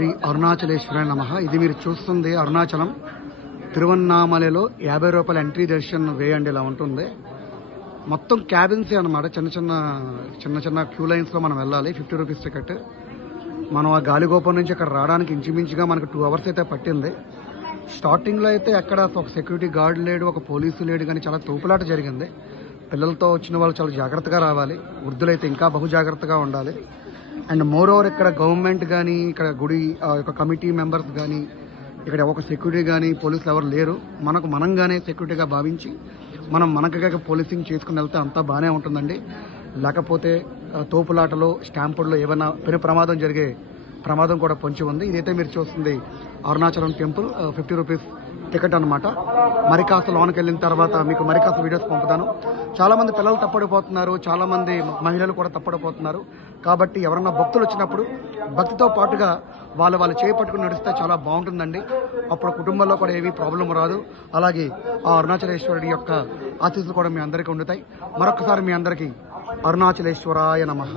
శ్రీ అరుణాచలేశ్వరాయ నమః. ఇది మీరు చూస్తుంది అరుణాచలం తిరువన్నామలలో 50 రూపాయల ఎంట్రీ దర్శన్ వేయండి. ఇలా ఉంటుంది మొత్తం క్యాబిన్సే అనమాట. చిన్న చిన్న క్యూ లైన్స్లో మనం వెళ్ళాలి. 50 రూపీస్ టికెట్. మనం ఆ గాలిగోపురం నుంచి అక్కడ రావడానికి ఇంచుమించుగా మనకు 2 అవర్స్ అయితే పట్టింది. స్టార్టింగ్లో అయితే అక్కడ ఒక సెక్యూరిటీ గార్డ్ లేడు, ఒక పోలీసు లేడు, కానీ చాలా తోపులాట జరిగింది. పిల్లలతో వచ్చిన వాళ్ళు చాలా జాగ్రత్తగా రావాలి. వృద్ధులైతే ఇంకా బహు జాగ్రత్తగా ఉండాలి. అండ్ మోర్ ఓవర్ ఇక్కడ గవర్నమెంట్ కానీ, ఇక్కడ గుడి యొక్క కమిటీ మెంబర్స్ కానీ, ఇక్కడ ఒక సెక్యూరిటీ కానీ పోలీసులు ఎవరు లేరు. మనంగానే సెక్యూరిటీగా భావించి మనకుగా పోలీసింగ్ చేసుకుని వెళ్తే అంతా బాగానే ఉంటుందండి. లేకపోతే తోపులాటలో స్టాంపుల్లో ఏమైనా పెను ప్రమాదం జరిగే ప్రమాదం కూడా పొంచి ఉంది. ఇదైతే మీరు చూస్తుంది అరుణాచలం టెంపుల్. 50 రూపీస్ టికెట్ అనమాట. మరికాస్త లోనికి వెళ్ళిన తర్వాత మీకు మరికాస్త వీడియోస్ పంపుతాను. చాలామంది పిల్లలు తప్పడిపోతున్నారు, చాలామంది మహిళలు కూడా తప్పడిపోతున్నారు. కాబట్టి ఎవరన్నా భక్తులు వచ్చినప్పుడు భక్తితో పాటుగా వాళ్ళు చేపట్టుకుని నడిస్తే చాలా బాగుంటుందండి. అప్పుడు కుటుంబంలో కూడా ఏమీ ప్రాబ్లం రాదు. అలాగే ఆ అరుణాచలేశ్వరుడి యొక్క ఆశీస్సులు కూడా మీ అందరికీ ఉండుతాయి. మరొకసారి మీ అందరికీ అరుణాచలేశ్వరాయ నమః.